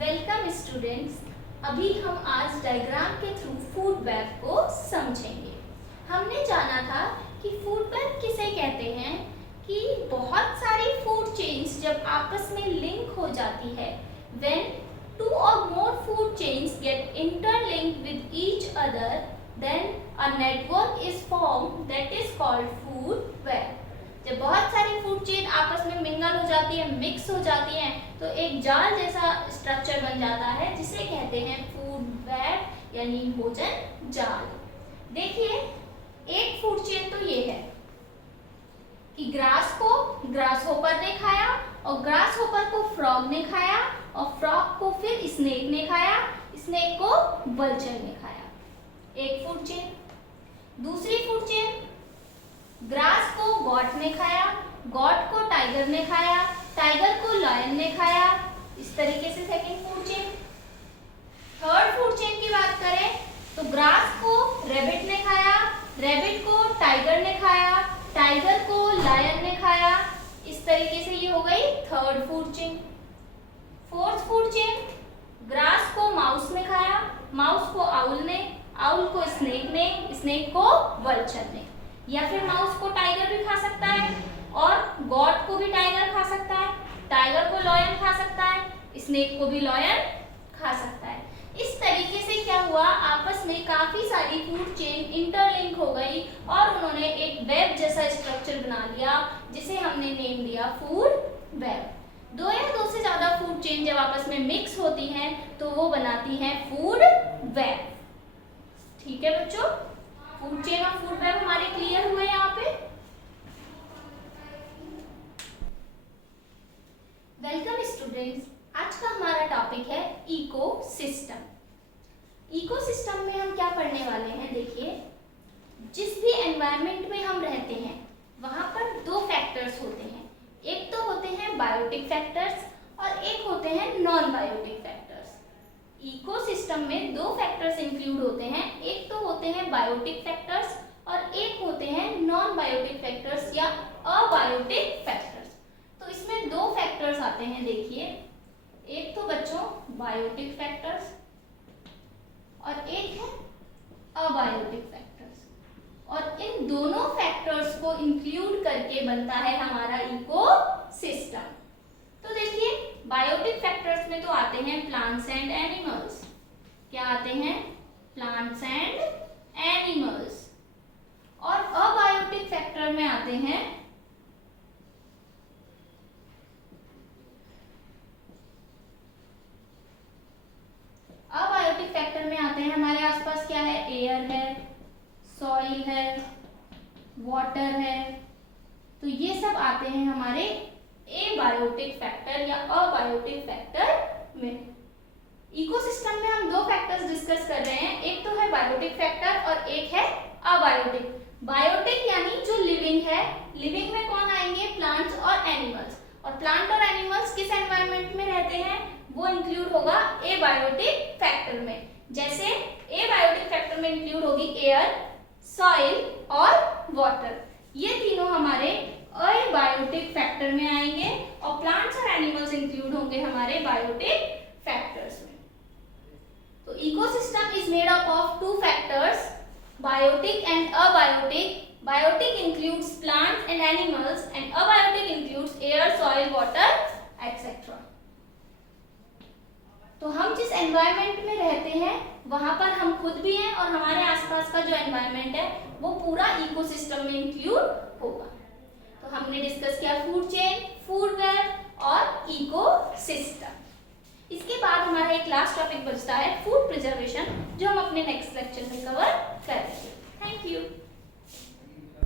Welcome students. अभी हम आज डायग्राम के थ्रू फूड वेब को समझेंगे। हमने जाना था कि फूड वेब किसे कहते हैं कि बहुत सारी फूड चेन्स जब आपस में लिंक हो जाती है, व्हेन टू और more food chains get interlinked with each other, then a network is formed that is called food web. जब बहुत सारी फूड चेन आपस में मिंगल हो जाती है, मिक्स हो जाती हैं, तो एक जाल जैसा स्ट्रक्चर बन जाता है जिसे कहते हैं फूड वेब यानी भोजन जाल। देखिए, एक फूड चेन तो ये है कि ग्रास को ग्रास होपर ने खाया और ग्रास होपर को फ्रॉग ने खाया और फ्रॉग को फिर स्नेक ने खाया, स्नेक को वल्चर ने खाया। एक फूड चेन। दूसरी फूड चेन, ग्रास को गॉट ने खाया, गॉट को टाइगर ने खाया, टाइगर को लायन ने खाया। इस तरीके से second food chain. Third food chain की बात करें तो ग्रास को रैबिट ने खाया, रैबिट को टाइगर ने खाया, टाइगर को लायन ने खाया। इस तरीके से ये हो गई third food chain. Fourth food chain, grass को माउस ने खाया, माउस को आउल ने, आउल को स्नेक ने, स्नेक को वल्चर ने। या फिर माउस को टाइगर भी खा सकता है और गॉट को भी टाइगर खा सकता है, टाइगर को लॉयन खा सकता है, स्नेक को भी लॉयन खा सकता है। इस तरीके से क्या हुआ, आपस में काफी सारी फूड चेन इंटरलिंक हो गई और उन्होंने एक वेब जैसा स्ट्रक्चर बना लिया जिसे हमने नेम दिया फूड वेब। दो या दो से ज्यादा फूड चेन जब आपस में मिक्स होती हैं तो वो बनाती हैं फूड वेब। ठीक है बच्चों, फूड चेन और फूड वेब हमारे क्लियर हुए यहाँ पे। वेलकम स्टूडेंट्स, आज का हमारा टॉपिक है इकोसिस्टम। इकोसिस्टम में हम क्या पढ़ने वाले हैं, देखिए, जिस भी एनवायरनमेंट में हम रहते हैं वहां पर दो फैक्टर्स होते हैं। एक तो होते हैं बायोटिक फैक्टर्स और एक होते हैं नॉन बायोटिक फैक्टर्स। इकोसिस्टम में दो फैक्टर्स इंक्लूड होते हैं, एक तो होते हैं बायोटिक फैक्टर्स और एक होते हैं नॉन बायोटिक फैक्टर्स या अबायोटिक फैक्टर्स। तो इसमें दो फैक्टर्स आते हैं, देखिए, एक तो बच्चों बायोटिक फैक्टर्स और एक है अबायोटिक फैक्टर्स। और इन दोनों फैक्टर्स को इंक्लूड करके बनता है हमारा इकोसिस्टम। तो देखिए, बायोटिक फैक्टर्स में तो आते हैं प्लांट्स एंड एनिमल्स। क्या आते हैं? Plants and animals. और अबायोटिक फैक्टर में आते हैं हमारे आसपास क्या है, एयर है, सॉइल है, वाटर है। तो ये सब आते हैं हमारे एबायोटिक फैक्टर या अबायोटिक फैक्टर में। इकोसिस्टम में हम दो फैक्टर्स डिस्कस कर रहे हैं, एक तो है बायोटिक फैक्टर और एक है अबायोटिक। बायोटिक यानी जो लिविंग है, लिविंग में कौन आएंगे, प्लांट्स और एनिमल्स। और प्लांट और एनिमल्स किस एनवायरनमेंट में रहते हैं, वो इंक्लूड होगा एबायोटिक फैक्टर में। जैसे एबायोटिक फैक्टर में इंक्लूड होगी एयर, सॉइल और वाटर। ये तीनों हमारे अबायोटिक फैक्टर में आएंगे और प्लांट्स और एनिमल्स इंक्लूड होंगे हमारे बायोटिक फैक्टर्स में। तो ecosystem is made up of two factors, biotic and abiotic. Biotic includes plants and animals and abiotic includes air, soil, water etcetera. तो हम जिस एनवायरनमेंट में रहते हैं वहां पर हम खुद भी हैं और हमारे आसपास का जो एनवायरनमेंट है वो पूरा इकोसिस्टम में इंक्लूड होगा। तो हमने डिस्कस किया फूड चेन, फूड वेब और इकोसिस्टम। इसके बाद हमारा एक लास्ट टॉपिक बचता है फूड प्रिजर्वेशन, जो हम अपने नेक्स्ट लेक्चर में कवर करेंगे। Thank you.